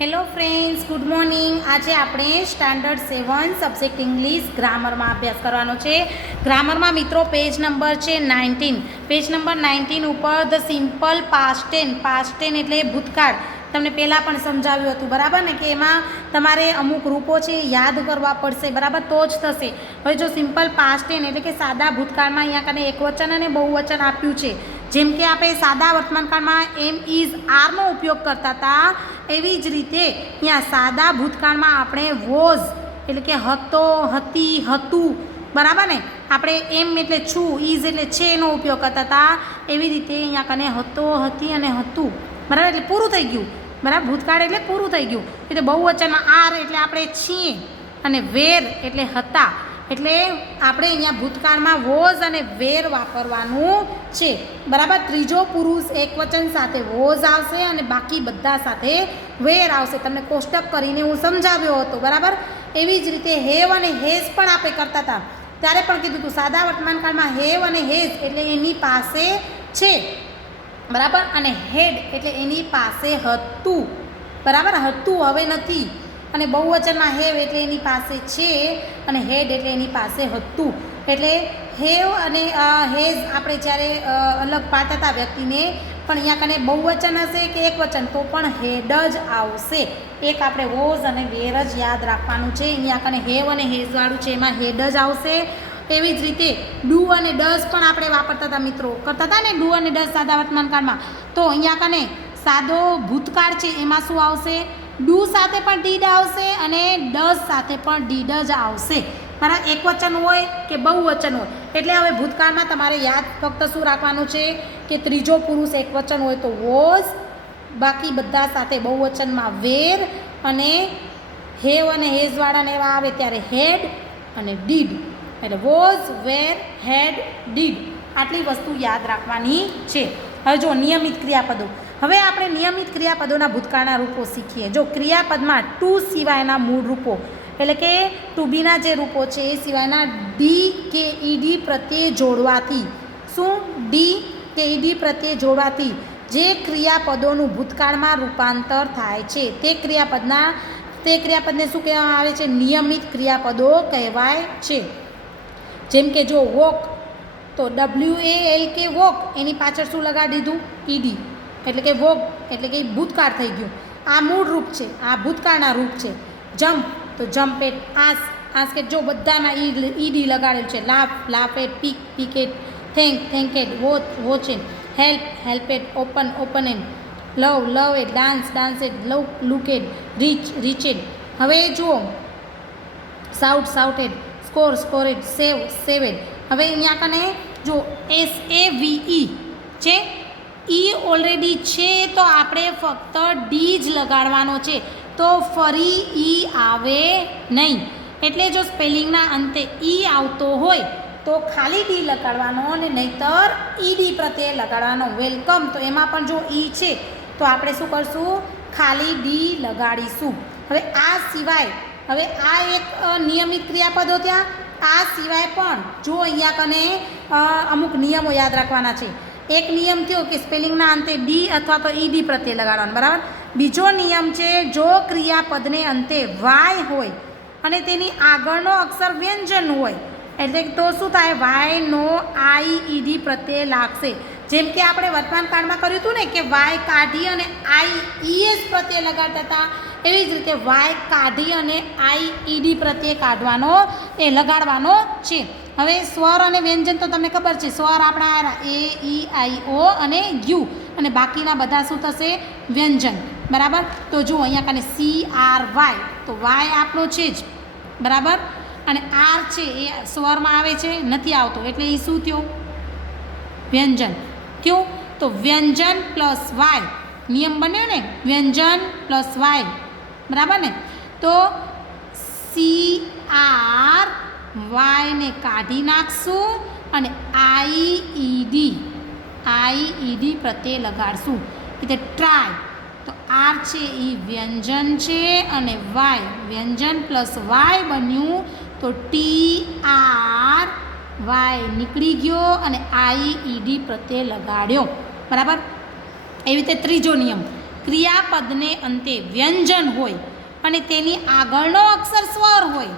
Hello friends, good morning. આજે આપણે standard 7 subject English ગ્રામરમાં અભ્યાસ કરવાનો છે. ગ્રામરમાં મિત્રો પેજ નંબર છે 19. પેજ નંબર 19 ઉપર ધ સિમ્પલ પાસ્ટ ટેન એટલે ભૂતકાળ તમને પહેલાં પણ સમજાવ્યું હતું, બરાબર ને, કે એમાં તમારે અમુક રૂપો છે યાદ કરવા પડશે, બરાબર, તો જ થશે. હવે જો સિમ્પલ પાસ્ટ ટેન એટલે કે સાદા ભૂતકાળમાં અહીંયા કને એકવચન અને બહુવચન આપ્યું છે. જેમ કે આપણે સાદા વર્તમાનકાળમાં એમ ઇઝ આરનો ઉપયોગ કરતા હતા, એવી જ રીતે અહીંયા સાદા ભૂતકાળમાં આપણે વોઝ એટલે કે હતો, હતી, હતું, બરાબર ને, આપણે એમ એટલે છું, ઇઝ એટલે છે એનો ઉપયોગ કરતા હતા. એવી રીતે અહીંયા કને હતો, હતી અને હતું, બરાબર, એટલે પૂરું થઈ ગયું, બરાબર, ભૂતકાળ એટલે પૂરું થઈ ગયું. એટલે બહુવચનમાં આર એટલે આપણે છીએ અને વેર એટલે હતા. એટલે આપણે અહીંયા ભૂતકાળમાં વોઝ અને વેર વાપરવાનું છે, બરાબર. ત્રીજો પુરુષ એકવચન સાથે વોઝ આવશે અને બાકી બધા સાથે વેર આવશે. તમને કોષ્ટક કરીને હું સમજાવ્યો હતો, બરાબર. એવી જ રીતે હેવ અને હેઝ પણ આપણે કરતા હતા, ત્યારે પણ કીધું હતું સાદા વર્તમાનકાળમાં હેવ અને હેઝ એટલે એની પાસે છે, બરાબર, અને હેડ એટલે એની પાસે હતું, બરાબર, હતું હવે નથી. અને બહુવચનમાં હેવ એટલે એની પાસે છે અને હેડ એટલે એની પાસે હતું. એટલે હેવ અને હેઝ આપણે જ્યારે અલગ પાડતા હતા વ્યક્તિને, પણ અહીંયા કને બહુવચન હશે કે એકવચન તો પણ હેડ જ આવશે. એક આપણે વોઝ અને વેર જ યાદ રાખવાનું છે. અહીંયા કને હેવ અને હેઝવાળું છે એમાં હેડ જ આવશે. એવી જ રીતે ડુ અને ડઝ પણ આપણે વાપરતા હતા મિત્રો, કરતા હતા ને ડુ અને ડઝ સાદા વર્તમાનકાળમાં. તો અહીંયા કને સાદો ભૂતકાળ છે એમાં શું આવશે? ડુ સાથે પણ ડીડ આવશે અને ડઝ સાથે પણ ડીડ જ આવશે, બરાબર, એકવચન હોય કે બહુવચન હોય. એટલે હવે ભૂતકાળમાં તમારે યાદ ફક્ત શું રાખવાનું છે કે ત્રીજો પુરુષ એકવચન હોય તો વોઝ, બાકી બધા સાથે બહુવચનમાં વેર, અને હેવ અને હેઝવાળાને એવા આવે ત્યારે હેડ અને ડીડ. એટલે વોઝ, વેર, હેડ, ડીડ, આટલી વસ્તુ યાદ રાખવાની છે. હવે જો નિયમિત ક્રિયાપદો, હવે આપણે નિયમિત ક્રિયાપદોના ભૂતકાળના રૂપો શીખીએ. જો ક્રિયાપદમાં ટુ સિવાયના મૂળ રૂપો એટલે કે ટુ બીના જે રૂપો છે એ સિવાયના ડી કે ઈડી પ્રત્યે જોડવાથી, શું ડી કે ઈડી પ્રત્યે જોડવાથી જે ક્રિયાપદોનું ભૂતકાળમાં રૂપાંતર થાય છે તે ક્રિયાપદને શું કહેવામાં આવે છે? નિયમિત ક્રિયાપદો કહેવાય છે. જેમ કે જો વોક, તો WALK વોક, એની પાછળ શું લગાડી દીધું? ઈડી, એટલે કે વોક એટલે કે ભૂતકાળ થઈ ગયું. આ મૂળ રૂપ છે, આ ભૂતકાળના રૂપ છે. જમ્પ, તો જમ્પ એટ, આસ કે, જો બધામાં ઈડી લગાડેલું છે. Laugh at, peek at, thank at, watch at, help at, open at, love at, dance at, look at, reach at. હવે જુઓ shout at, score at, save at. હવે અહીંયા કને જો SAVE છે, ઈ ઓલરેડી છે તો આપણે ફક્ત ડી જ લગાડવાનો છે, તો ફરી ઈ આવે નહીં. એટલે જો સ્પેલિંગના અંતે ઈ આવતો હોય તો ખાલી ડી લગાડવાનો અને નહીંતર ઈડી પ્રત્યે લગાડવાનો. વેલકમ, તો એમાં પણ જો ઈ છે તો આપણે શું કરશું? ખાલી ડી લગાડીશું. હવે આ સિવાય, હવે આ એક નિયમિત ક્રિયાપદો ત્યાં, આ સિવાય પણ જો અહીંયા કને અમુક નિયમો યાદ રાખવાના છે. એક નિયમ થયો કે સ્પેલિંગના અંતે ડી અથવા તો ઈડી પ્રત્યે લગાડવાનું, બરાબર. બીજો નિયમ છે જો ક્રિયાપદને અંતે વાય હોય અને તેની આગળનો અક્ષર વ્યંજન હોય, એટલે તો શું થાય? વાયનો IED પ્રત્યે લાગશે. જેમ કે આપણે વર્તમાનકાળમાં કર્યું હતું ને કે વાય કાઢી અને IES પ્રત્યે લગાડતા હતા, એવી જ રીતે વાય કાઢી અને IED પ્રત્યે લગાડવાનો છે. હવે સ્વર અને વ્યંજન તો તમને ખબર છે, સ્વર આપણા આવ્યા AEIO અને યુ, અને બાકીના બધા શું થશે? વ્યંજન, બરાબર. તો જુઓ અહીંયા કને CRY, તો વાય આપણો છે જ, બરાબર, અને આર છે એ સ્વરમાં આવે છે, નથી આવતો, એટલે એ શું થયો? વ્યંજન થયું. તો વ્યંજન પ્લસ વાય, નિયમ બન્યો ને, વ્યંજન પ્લસ વાય, બરાબર ને. તો CRY ને કાઢી નાખશું અને IED પ્રત્યે લગાડશું. એટલે ટ્રાય, તો આર છે એ વ્યંજન છે અને વાય, વ્યંજન પ્લસ વાય બન્યું, તો TRY નીકળી ગયો અને IED પ્રત્યે લગાડ્યો, બરાબર. એવી રીતે ત્રીજો નિયમ, ક્રિયાપદને અંતે વ્યંજન હોય અને તેની આગળનો અક્ષર સ્વર હોય,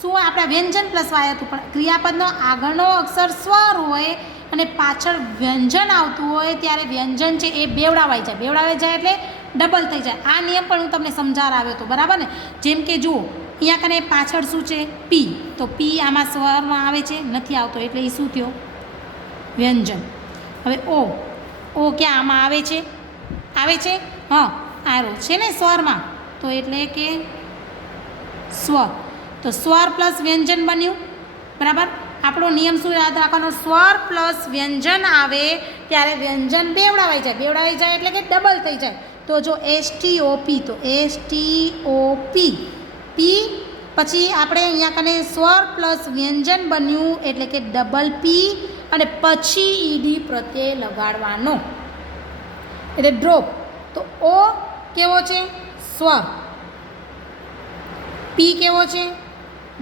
શું હોય? આપણે વ્યંજન પ્લસ વાય હતું, પણ ક્રિયાપદનો આગળનો અક્ષર સ્વર હોય અને પાછળ વ્યંજન આવતું હોય ત્યારે વ્યંજન છે એ બેવડાવાઈ જાય. બેવડાવાઈ જાય એટલે ડબલ થઈ જાય. આ નિયમ પણ હું તમને સમજાવ્યો હતો, બરાબર ને? જેમ કે જુઓ, અહીંયા કને પાછળ શું છે? પી. તો પી આમાં સ્વરમાં આવે છે, નથી આવતો, એટલે એ શું થયો? વ્યંજન. હવે ઓ, ઓ ક્યાં આમાં આવે છે? આવે છે, હા, આરો છે ને સ્વરમાં, તો એટલે કે સ્વર. તો સ્વર પ્લસ વ્યંજન બન્યું, બરાબર? આપણો નિયમ શું યાદ રાખવાનો? સ્વર પ્લસ વ્યંજન આવે ત્યારે વ્યંજન બેવડાવાઈ જાય. બેવડાવાઈ જાય એટલે કે ડબલ થઈ જાય. તો જો STOP, તો STOP, પી પછી આપણે અહીંયા કને સ્વર પ્લસ વ્યંજન બન્યું એટલે કે ડબલ પી અને પછી ઈડી પ્રત્યય લગાડવાનો એટલે ડ્રોપ. તો ઓ કેવો છે? સ્વર. પી કેવો છે?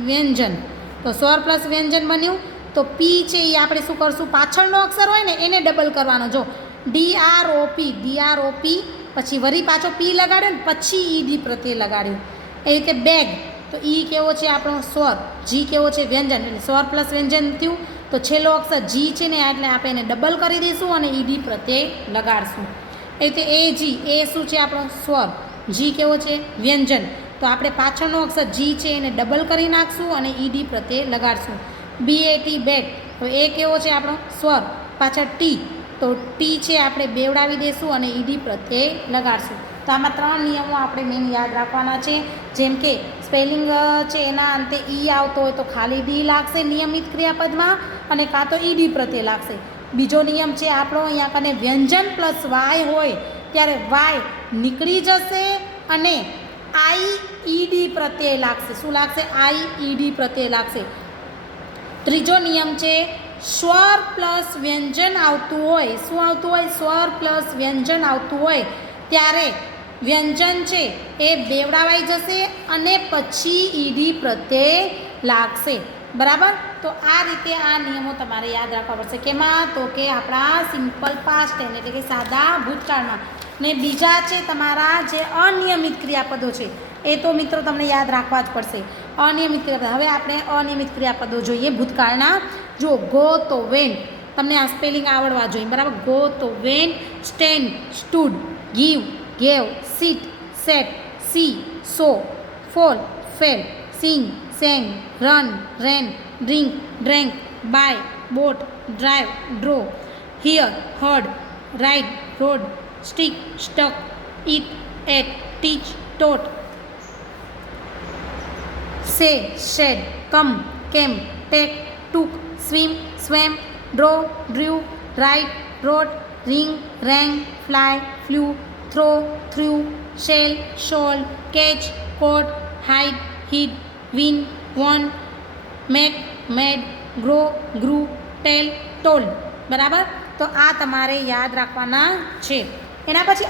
વ્યંજન. તો સ્વર પ્લસ વ્યંજન બન્યું. તો પી છે એ આપણે શું કરશું? પાછળનો અક્ષર હોય ને એને ડબલ કરવાનો. જો DROP, DROP પછી વરી પાછો પી લગાડ્યો ને પછી ઈડી પ્રત્યય લગાડ્યું. એ રીતે બેગ. તો ઈ કેવો છે આપણો? સ્વર. જી કેવો છે? વ્યંજન. એટલે સ્વર પ્લસ વ્યંજન થયું. તો છેલ્લો અક્ષર જી છે ને એટલે આપણે એને ડબલ કરી દઈશું અને ઈડી પ્રત્યય લગાડશું. એ રીતે AG, એ શું છે આપણો? સ્વર. જી કેવો છે? વ્યંજન. તો આપણે પાછળનો અક્ષર જી છે એને ડબલ કરી નાખશું અને ઈડી પ્રત્યય લગાડશું. BAT, બેટ. તો એ કેવો છે આપણો? સ્વર. પાછળ ટી. તો ટી છે આપણે બેવડાવી દઈશું અને ઈડી પ્રત્યય લગાડશું. તો આમાં 3 નિયમો આપણે મેન યાદ રાખવાના છે. જેમ કે સ્પેલિંગ છે એના અંતે ઈ આવતો હોય તો ખાલી ડી લાગશે નિયમિત ક્રિયાપદમાં અને કાં તો ઈડી પ્રત્યય લાગશે. બીજો નિયમ છે આપણો, અહીંયા કને વ્યંજન પ્લસ વાય હોય ત્યારે વાય નીકળી જશે અને IED પ્રત્યય લાગશે. શું લાગશે? IED પ્રત્યય લાગશે. ત્રીજો નિયમ છે સ્વર પ્લસ વ્યંજન આવતું હોય. શું આવતું હોય? સ્વર પ્લસ વ્યંજન આવતું હોય ત્યારે વ્યંજન છે એ બેવડાવાઈ જશે અને પછી ઈડી પ્રત્યય લાગશે, બરાબર? તો આ રીતે આ નિયમો તમારે યાદ રાખવા પડશે. કેમાં? તો કે આપણા સિમ્પલ પાસ્ટ ટેન્સ એટલે કે સાદા ભૂતકાળમાં. ને બીજા છે તમારા જે અનિયમિત ક્રિયાપદો છે એ તો મિત્રો તમને યાદ રાખવા જ પડશે. અનિયમિત ક્રિયાપદ. હવે આપણે અનિયમિત ક્રિયાપદો જોઈએ ભૂતકાળના. જો ગો તો વેન્ટ, તમને આ સ્પેલિંગ આવડવા જોઈએ, બરાબર? ગો તો went, stand, stood, give, gave, sit, sat, see, saw, fall, fell, sing, sang, run, ran, drink, drank, buy, bought, drive, drove, hear, heard, ride, rode, stick, stuck, eat, ate, teach, taught, say, said, come, came, take, took, swim, swam, draw, drew, write, wrote, ring, rang, fly, flew, throw, threw, shall, shawl, catch, caught, hide, hid, win, won, make, made, grow, grew, tell, told, બરાબર? તો આ તમારે યાદ રાખવાના છે. એના પછી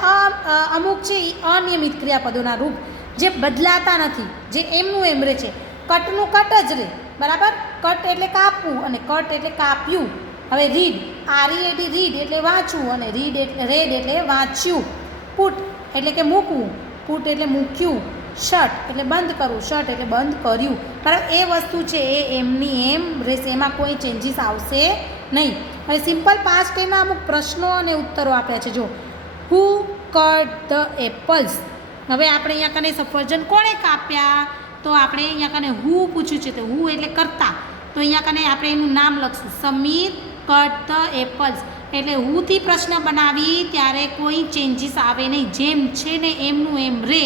અમુક છે અનિયમિત ક્રિયાપદોના રૂપ જે બદલાતા નથી, જે એમનું એમ રહે છે. કટનું કટ જ રહે, બરાબર? કટ એટલે કાપવું અને કટ એટલે કાપ્યું. હવે રીડ, RED, રીડ એટલે વાંચવું અને રીડ એટલે રેડ એટલે વાંચ્યું. પુટ એટલે કે મૂકવું, પુટ એટલે મૂક્યું. શટ એટલે બંધ કરવું, શટ એટલે બંધ કર્યું, બરાબર? એ વસ્તુ છે એ એમની એમ રહેશે, એમાં કોઈ ચેન્જીસ આવશે નહીં. હવે સિમ્પલ પાસ્ટ ટેન્સના અમુક પ્રશ્નો અને ઉત્તરો આપ્યા છે. જો હુ કટ ધ એપલ્સ. હવે આપણે અહીંયા કને સફરજન કોણે કાપ્યા? તો આપણે અહીંયા કને હુ પૂછ્યું છે, તો હુ એટલે કરતા. તો અહીંયા કને આપણે એનું નામ લખશું, સમીર કટ ધ એપલ્સ. એટલે હુથી પ્રશ્ન બનાવી ત્યારે કોઈ ચેન્જીસ આવે નહીં, જેમ છે ને એમનું એમ રે,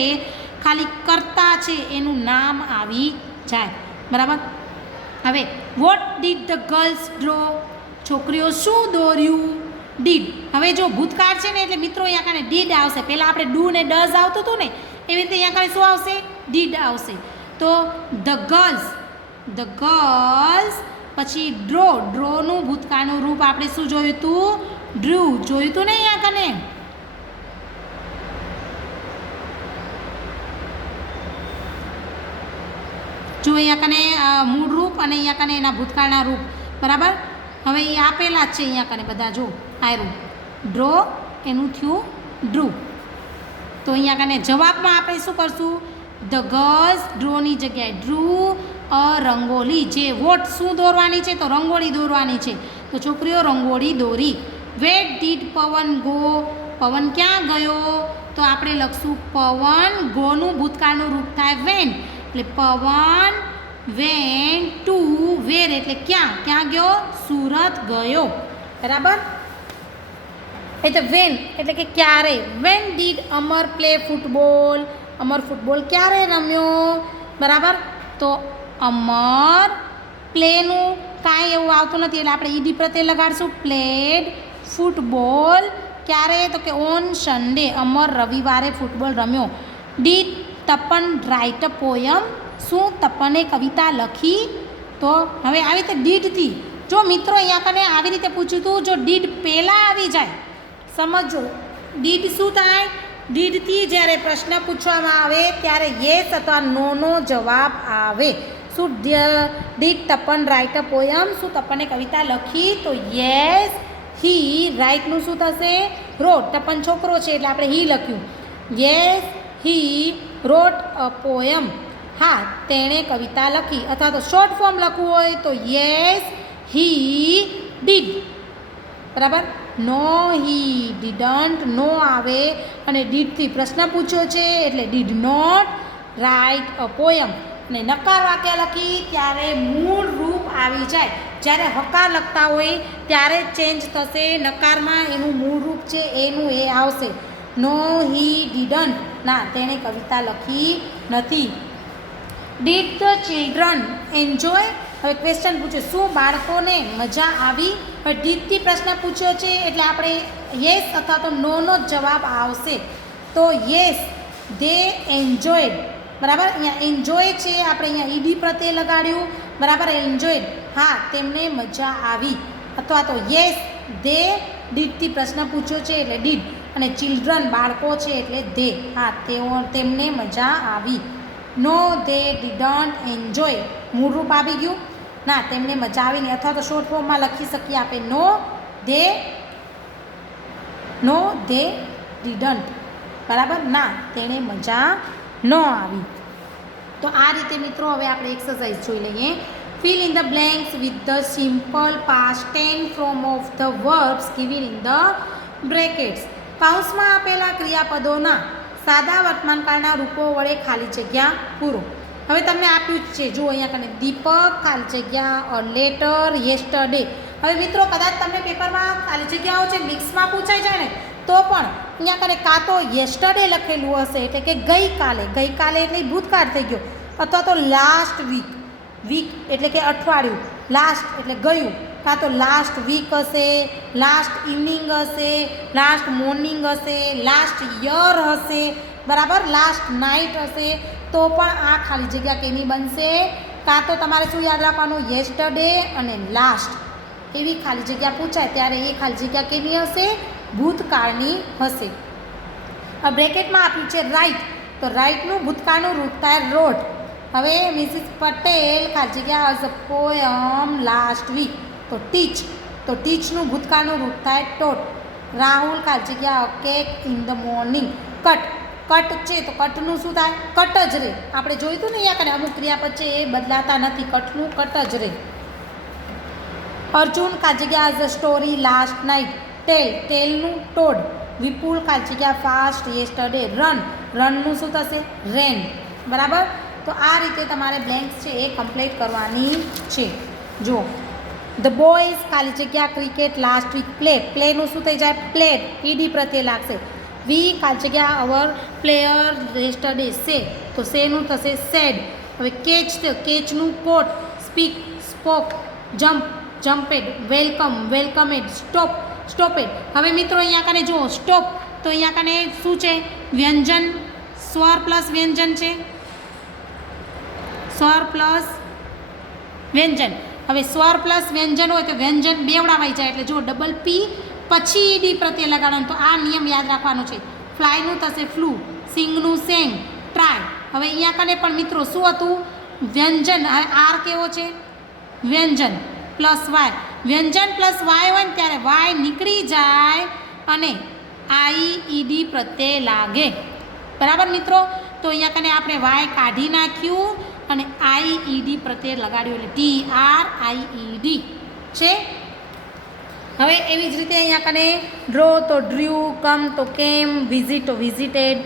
ખાલી કરતા છે એનું નામ આવી જાય, બરાબર? હવે what did the girls draw? છોકરીઓ શું દોર્યું? ડીડ. હવે જો ભૂતકાળ છે ને એટલે મિત્રો અહીંયા કને ડીડ આવશે. પહેલાં આપણે ડુ ને ડઝ આવતું હતું ને, એવી રીતે અહીંયા કને શું આવશે? ડીડ આવશે. તો ધ ગર્લ્સ પછી ડ્રો, ડ્રોનું ભૂતકાળનું રૂપ આપણે શું જોયું હતું? ડ્રુ જોયું હતું ને અહીંયા કને. જો અહીંયા કને મૂળ રૂપ અને અહીંયા કને એના ભૂતકાળના રૂપ, બરાબર? હવે એ આપેલા જ છે અહીંયા કને બધા. જો આયરું ડ્રો એનું થયું ડ્રુ. તો અહીંયા કને જવાબમાં આપણે શું કરશું? ધ ગર્લ્સ ડ્રોની જગ્યાએ ડ્રુ અ રંગોલી. જે વોટ શું દોરવાની છે? તો રંગોળી દોરવાની છે. તો છોકરીઓ રંગોળી દોરી. વેર ડીડ પવન ગો? પવન ક્યાં ગયો? તો આપણે લખશું પવન. ગોનું ભૂતકાળનું રૂપ થાય વેન, એટલે પવન વેન ટુ વેર એટલે ક્યાં? ક્યાં ગયો? સુરત ગયો. બરાબર. એટલે વેન એટલે કે ક્યારે. When did Amar play football? Amar football ક્યારે રમ્યો? બરાબર. તો અમર પ્લેનું કાંઈ એવું આવતું નથી એટલે આપણે ઈડી પ્રત્યે લગાડશું. પ્લેડ ફૂટબોલ ક્યારે? તો કે ઓન સન્ડે. અમર રવિવારે ફૂટબોલ રમ્યો. Did Tapan right a poem? શું તપને કવિતા લખી? તો હવે આવી રીતે ડીડથી, જો મિત્રો અહીંયા કને આવી રીતે પૂછ્યું હતું, જો ડીડ પહેલાં આવી જાય સમજો. ડીડ શું થાય? ડીડથી જ્યારે પ્રશ્ન પૂછવામાં આવે ત્યારે યસ અથવા નોનો જવાબ આવે. શું did Tapan right a poem? શું તપને કવિતા લખી? તો યસ હી. રાઇટનું શું થશે? રોટ. તપન છોકરો છે એટલે આપણે હી લખ્યું. Yes he wrote a poem. હા, તેણે કવિતા લખી. અથવા તો શોર્ટ ફોર્મ લખવું હોય તો યસ હી ડીડ. બરાબર. નો હી ડીડન્ટ. નો આવે અને ડીડથી પ્રશ્ન પૂછ્યો છે એટલે did not write a poem. અને નકાર વાક્ય લખી ત્યારે મૂળ રૂપ આવી જાય. જ્યારે હકાર લખતા હોય ત્યારે ચેન્જ થશે. નકારમાં એનું મૂળ રૂપ છે એનું એ આવશે. નો હી ડીડન્ટ. ના, તેણે કવિતા લખી નથી. Did the children enjoy? હવે ક્વેશ્ચન પૂછ્યું શું બાળકોને મજા આવી? હવે ડીડથી પ્રશ્ન પૂછ્યો છે એટલે આપણે યસ અથવા તો નોનો જ જવાબ આવશે. તો યસ દે એન્જોયડ. બરાબર. અહીંયા એન્જોય છે આપણે અહીંયા ઈડી પ્રત્યે લગાડ્યું. બરાબર. એન્જોયડ. હા, તેમને મજા આવી. અથવા તો યસ દે. ડીડથી પ્રશ્ન પૂછ્યો છે એટલે ડીડ. અને ચિલ્ડ્રન બાળકો છે એટલે દે. હા, તેમને મજા આવી. નો દે ડીડન્ટ એન્જોય. મૂળરૂપ આવી ગયું. ના, તેમને મજા આવી નહીં. અથવા તો શોર્ટ ફોર્મમાં લખી શકીએ આપણે નો દે ડીડન્ટ. બરાબર. ના, તેણે મજા ન આવી. તો આ રીતે મિત્રો હવે આપણે એક્સરસાઇઝ જોઈ લઈએ. Fill in the blanks with the simple past tense form of the verbs given in the brackets. કૌંસમાં આપેલા ક્રિયાપદોના સાદા વર્તમાનકાળના રૂપો વડે ખાલી જગ્યા પૂરો. હવે તમને આપ્યું જ છે, જુઓ અહીંયા કને દીપક ખાલી જગ્યા અ લેટર યેસ્ટરડે. હવે મિત્રો કદાચ તમને પેપરમાં ખાલી જગ્યાઓ છે મિક્સમાં પૂછાઈ જાય ને તો પણ અહીંયા કને કાં તો યેસ્ટરડે લખેલું હશે એટલે કે ગઈકાલે. ગઈકાલે એટલે ભૂતકાળ થઈ ગયો. અથવા તો લાસ્ટ વીક. વીક એટલે કે અઠવાડિયું. લાસ્ટ એટલે ગયું. કાં તો લાસ્ટ વીક હશે, લાસ્ટ ઇવનિંગ હશે, લાસ્ટ મોર્નિંગ હશે, લાસ્ટ યર હશે. બરાબર. લાસ્ટ નાઇટ હશે. તો પણ આ ખાલી જગ્યા કેની બનશે? કાં તો તમારે શું યાદ રાખવાનું? યેસ્ટરડે અને લાસ્ટ એવી ખાલી જગ્યા પૂછાય ત્યારે એ ખાલી જગ્યા કેની હશે? ભૂતકાળની હશે. હવે બ્રેકેટમાં આપ્યું છે રાઇટ. તો રાઇટનું ભૂતકાળનું રૂપ થાય રોટ. હવે મિસિસ પટેલ ખાલી જગ્યા અ પોયમ લાસ્ટ વીક. તો ટીચ. તો ટીચનું ભૂતકાળનું રૂપ થાય ટોટ. રાહુલ ખાલી જગ્યા cake in the morning. Cut. Cut છે તો કટનું શું થાય? કટ જ રહે. આપણે જોયું હતું ને અહીંયા કને અમુક ક્રિયાપદ છે એ બદલાતા નથી. કટનું કટ જ રહે. અર્જુન ખાલી જગ્યા as a story last night. Tell. ટેલનું ટોડ. વિપુલ ખાલી જગ્યા ફાસ્ટ યેસ્ટરડે. રન. રનનું શું થશે? રેન. બરાબર. તો આ રીતે તમારે બ્લેન્ક્સ છે એ કમ્પ્લીટ કરવાની છે. જુઓ ધ બોયઝ ખાલી જગ્યા ક્રિકેટ લાસ્ટ વીક પ્લે. પ્લેનું શું થઈ જાય? પ્લેડ. ઈડી પ્રત્યે લાગશે. વી ખાલી જગ્યા અવર પ્લેયર યેસ્ટરડે સે. તો સેનું થશે સેડ. હવે કેચ છે. કેચનું caught. Speak. Spoke. Jump. Jumped. Welcome. Welcomed. Stop. Stopped. હવે મિત્રો અહીંયા કને જુઓ સ્ટોપ. તો અહીંયા કને શું છે? વ્યંજન. સ્વર પ્લસ વ્યંજન છે. સ્વર પ્લસ વ્યંજન. હવે સ્વર પ્લસ વ્યંજન હોય તો વ્યંજન બેવડાવાઈ જાય એટલે જો ડબલ પી પછી ઈડી પ્રત્યે લગાડવાનું. તો આ નિયમ યાદ રાખવાનો છે. ફ્લાયનું થશે ફ્લુ. સિંગનું સેંગ. ટ્રાય. હવે અહીંયા કને પણ મિત્રો શું હતું? વ્યંજન. હવે આર કેવો છે? વ્યંજન પ્લસ વાય. વ્યંજન પ્લસ વાય હોય ને ત્યારે વાય નીકળી જાય અને આઈ ઈડી પ્રત્યે લાગે. બરાબર મિત્રો. તો અહીંયા કને આપણે વાય કાઢી નાખ્યું અને આઈઈડી પ્રત્યે લગાડ્યું એટલે TRIED છે. હવે એવી જ રીતે અહીંયા કને ડ્રો તો ડ્ર્યુ, કમ તો કેમ, વિઝિટ તો વિઝિટેડ,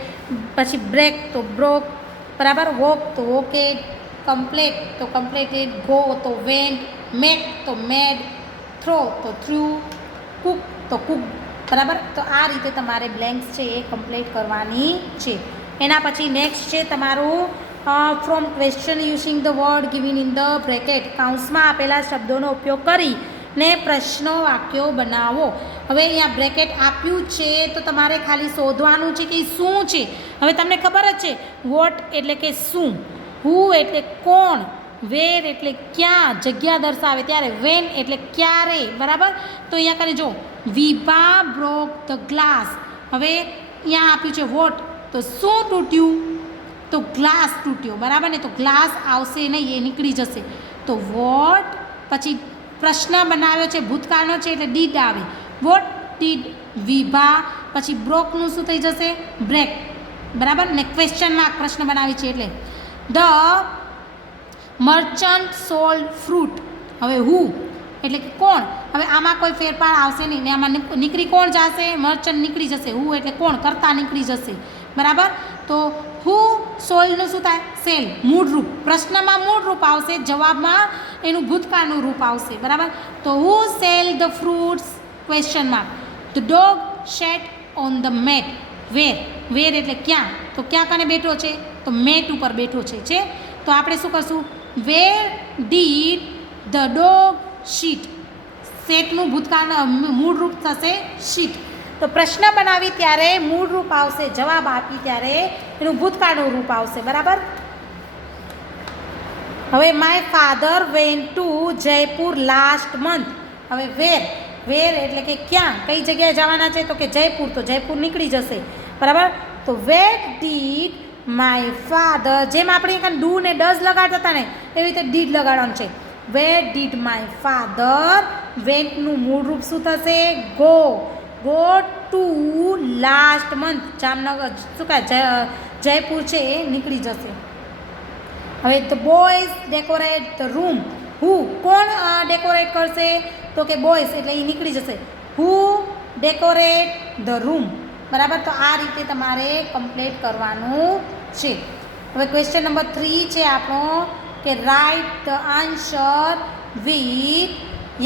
પછી બ્રેક તો બ્રોક, બરાબર. વોક તો વોકેડ, કમ્પ્લેટ તો કમ્પ્લેટેડ, ગો તો વેન્ટ, મેક તો મેડ, થ્રો તો થ્રુ, કુક તો કુક, બરાબર. તો આ રીતે તમારે બ્લેન્ક્સ છે એ કમ્પ્લીટ કરવાની છે. એના પછી નેક્સ્ટ છે તમારું from question using the word given in the bracket. કૌંસમાં આપેલા શબ્દોનો ઉપયોગ કરી ને પ્રશ્નો વાક્યો બનાવો. હવે અહીંયા બ્રેકેટ આપ્યું છે તો તમારે ખાલી શોધવાનું છે કે શું છે. હવે તમને ખબર જ છે વોટ એટલે કે શું, હુ એટલે કોણ, વેર એટલે ક્યાં, જગ્યા દર્શાવે ત્યારે, વેન એટલે ક્યારે, બરાબર. તો અહીંયા કરીને જો વિભા બ્રોક ધ ગ્લાસ. હવે અહીંયા આપ્યું છે વોટ, તો શું તૂટ્યું, તો ગ્લાસ તૂટ્યો, બરાબર ને. તો ગ્લાસ આવશે નહીં, એ નીકળી જશે. તો વોટ, પછી પ્રશ્ન બનાવ્યો છે ભૂતકાળનો છે એટલે ડીડ આવે, વોટ ડીડ વિભા, પછી બ્રોકનું શું થઈ જશે, બ્રેક, બરાબર ને. ક્વેશ્ચન માર્ક પ્રશ્ન બનાવી છે એટલે ધ મર્ચન્ટ સોલ્ડ ફ્રૂટ. હવે હુ એટલે કે કોણ. હવે આમાં કોઈ ફેરફાર આવશે નહીં ને આમાં નીકળી કોણ જશે, મર્ચન્ટ નીકળી જશે, હુ એટલે કોણ, કરતા નીકળી જશે, બરાબર. તો હુ સોલ્ડનું શું થાય, સેલ, મૂળ રૂપ. પ્રશ્નમાં મૂળ રૂપ આવશે, જવાબમાં એનું ભૂતકાળનું રૂપ આવશે, બરાબર. તો who sell the fruits, question mark. The dog sat on the mat. Where, where એટલે ક્યાં, તો ક્યાં કને બેઠો છે, તો મેટ ઉપર બેઠો છે. તો આપણે શું કરશું, where did the dog sit. સેટનું ભૂતકાળ મૂળ રૂપ થશે શીટ. તો પ્રશ્ન બનાવી ત્યારે મૂળ રૂપ આવશે, જવાબ આપી ત્યારે એનું ભૂતકાળનું રૂપ આવશે, બરાબર. હવે my father went to Jaipur last month. હવે વેર, વેર એટલે કે ક્યાં, કઈ જગ્યાએ જવાના છે, તો કે જયપુર, તો જયપુર નીકળી જશે, બરાબર. તો વેર ડીડ માય ફાધર, જેમ આપણે કાંઈ ડુ ને ડઝ લગાડતા હતા ને એવી રીતે ડીડ લગાડવાનું છે. વેર ડીડ માય ફાધર, વેન્ટનું મૂળ રૂપ શું થશે, go, go to last month, Jamnagar શું કહે જયપુર છે એ નીકળી જશે. હવે the boys decorate the room. Who કોણ ડેકોરેટ કરશે, તો કે બોયઝ એટલે એ નીકળી જશે, હુ ડેકોરેટ ધ રૂમ, બરાબર. તો આ રીતે તમારે કમ્પ્લીટ કરવાનું છે. હવે ક્વેશ્ચન નંબર 3 છે આપણો કે write the answer with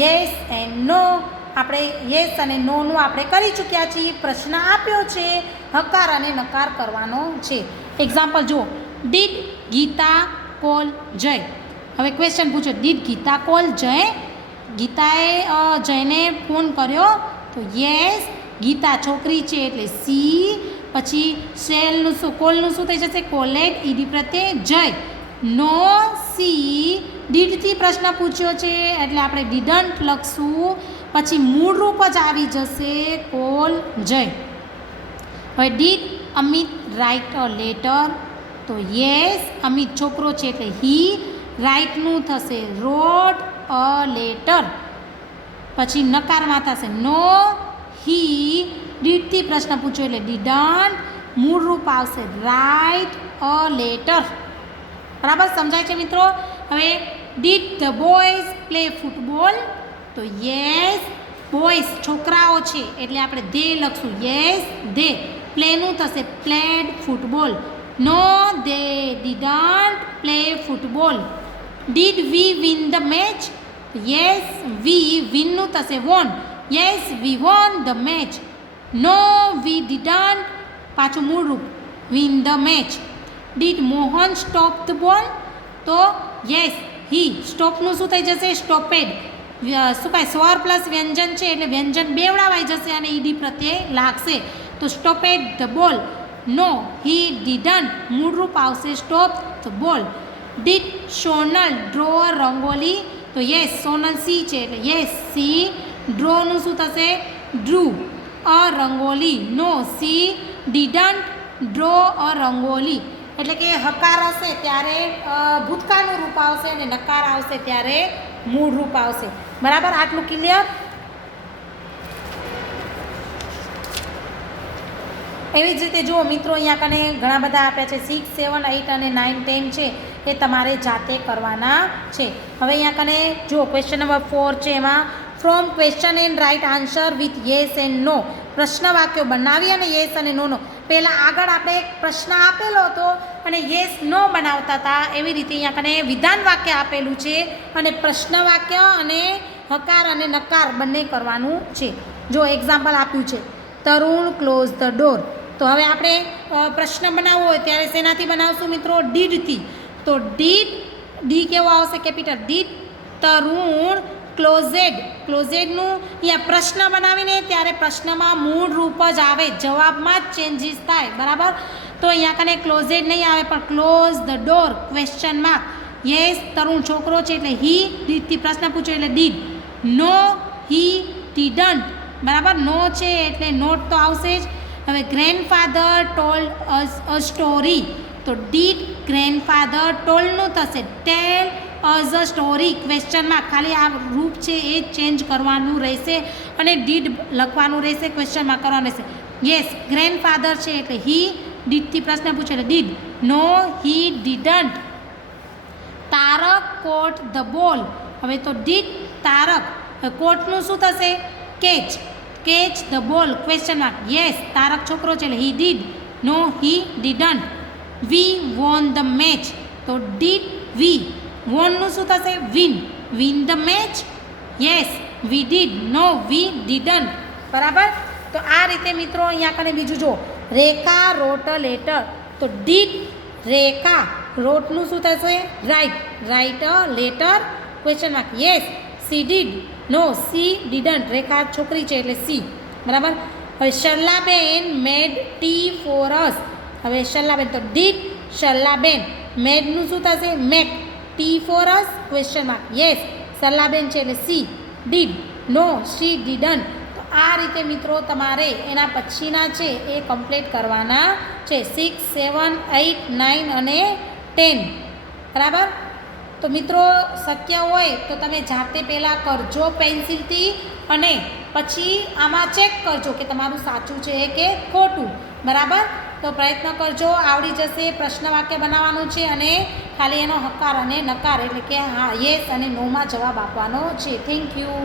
yes and no. આપણે યસ અને નોનું આપણે કરી ચૂક્યા છીએ. પ્રશ્ન આપ્યો છે, હકાર અને નકાર કરવાનો છે. એક્ઝામ્પલ જુઓ, ડીડ ગીતા કોલ જય. હવે ક્વેશ્ચન પૂછો, ડીડ ગીતા કોલ જય. ગીતાએ જયને ફોન કર્યો, તો યસ. ગીતા છોકરી છે એટલે સી, પછી સેલનું શું, કોલનું શું થઈ જશે, કોલેડ, ઈડી પ્રત્યે જય. નો સી, ડીડથી પ્રશ્ન પૂછ્યો છે એટલે આપણે ડીડન્ટ લખશું, પછી મૂળ રૂપ જ આવી જશે કોલ જય. હવે did Amit right a letter, તો યસ. અમિત છોકરો છે એટલે હી, રાઇટનું થશે રોટ અ લેટર, પછી નકારમાં થશે નો હી. ડીડથી પ્રશ્ન પૂછ્યો એટલે ડીડન્ટ, મૂળ રૂપ આવશે રાઇટ અ લેટર, બરાબર. સમજાય છે મિત્રો. હવે did the boys play football, તો યસ. બોયઝ છોકરાઓ છે એટલે આપણે ધે લખશું, યસ ધે. પ્લેનું થશે played football, no they didn't play football. Did we win the match, yes we. વિનનું થશે won, yes we won the match. No we didn't, પાછું મૂળ રૂપ win the match. Did Mohan stop the ball, તો yes he. સ્ટોપનું શું થઈ જશે, સ્ટોપેડ. શું કાંઈ સ્વર પ્લસ વ્યંજન છે એટલે વ્યંજન બેવડાવાઈ જશે અને ઈડી પ્રત્યે લાગશે, તો સ્ટોપેડ the ball. No he didn't, મૂળ રૂપ આવશે સ્ટોપ ધ બોલ. ડીડ સોનલ ડ્રો રંગોલી, તો યસ સોનલ સી છે એટલે યસ સી. ડ્રોનું શું થશે, drew a rangoli. No she didn't draw a rangoli. એટલે કે હકાર હશે ત્યારે ભૂતકાળનું રૂપ આવશે અને નકાર આવશે ત્યારે મૂળ રૂપ આવશે, બરાબર. આટલું ક્લિયર. એવી જ રીતે જુઓ મિત્રો, અહીંયા કને ઘણા બધા આપ્યા છે 6, 7, 8 અને 9, 10 છે એ તમારે જાતે કરવાના છે. હવે અહીંયા કને જુઓ ક્વેશ્ચન નંબર 4 છે, એમાં from question and write answer with yes and no. પ્રશ્ન વાક્યો બનાવી અને યેસ અને નો પહેલાં આગળ આપણે એક પ્રશ્ન આપેલો હતો અને યેસ નો બનાવતા હતા, એવી રીતે અહીંયા કને વિધાન વાક્ય આપેલું છે અને પ્રશ્ન વાક્ય અને હકાર અને નકાર બંને કરવાનું છે. જો એક્ઝામ્પલ આપ્યું છે, તરુણ ક્લોઝ ધ ડોર. તો હવે આપણે પ્રશ્ન બનાવવો હોય ત્યારે શેનાથી બનાવશું મિત્રો? ડીડથી. તો ડી કેવો આવશે? કેપિટલ. ડીડ તરુણ ક્લોઝેડનું અહીંયા પ્રશ્ન બનાવીને ત્યારે પ્રશ્નમાં મૂળ રૂપ જ આવે, જવાબમાં જ ચેન્જીસ થાય, બરાબર. તો અહીંયા કને ક્લોઝેડ નહીં આવે પણ close the door question mark. Yes Tarun છોકરો છે એટલે હી. ડીડથી પ્રશ્ન પૂછ્યો એટલે ડીડ. નો હી ડીડન્ટ, બરાબર. નો છે એટલે નોટ તો આવશે જ. હવે ગ્રેન્ડફાધર ટોલ્ડ અ સ્ટોરી. તો ડીડ ગ્રેન્ડફાધર ટોલ્ડનું થશે ટેલ અઝ અ સ્ટોરી ક્વેશ્ચનમાં. ખાલી આ રૂપ છે એ જ ચેન્જ કરવાનું રહેશે અને ડીડ લખવાનું રહેશે, ક્વેશ્ચનમાં કરવાનું રહેશે. યસ ગ્રેન્ડફાધર છે એટલે હી. ડીડથી પ્રશ્ન પૂછે એટલે did. No he didn't. Tarak caught the ball. હવે તો ડીડ તારક, કોટનું શું થશે? Catch. Catch the ball question mark. Yes Tarak છોકરો છે એટલે he did. No he didn't. We won the match. તો ડીડ વી. વોનનું શું થશે? Win. Win the match. Yes we did. No we didn't, બરાબર. તો આ રીતે મિત્રો અહીંયા કને બીજું જો, રેખા રોટ અ લેટર. તો ડીડ રેખા. રોટનું શું થશે? Write. Write a letter question mark. Yes she did. No she didn't. Rekha છોકરી છે એટલે સી, બરાબર. હવે શરલાબેન મેડ ટી ફોર અસ. હવે શરલાબેન તો ડીડ શરલાબેન. મેડનું શું થશે? Make. Tea for us question mark. Yes Sharlaben છે એટલે she. Did. No she didn't. તો આ રીતે મિત્રો તમારે એના પછીના છે એ કમ્પ્લીટ કરવાના છે. 6, 7, 8, 9 અને 10, બરાબર. તો મિત્રો શક્ય હોય તો તમે જાતે પહેલાં કરજો પેન્સિલથી અને પછી આમાં ચેક કરજો કે તમારું સાચું છે કે ખોટું, બરાબર. તો પ્રયત્ન કરજો, આવડી જશે. પ્રશ્ન વાક્ય બનાવવાનું છે અને ખાલી એનો હકાર અને નકાર એટલે કે હા યેસ અને નોમાં જવાબ આપવાનો છે. Thank you.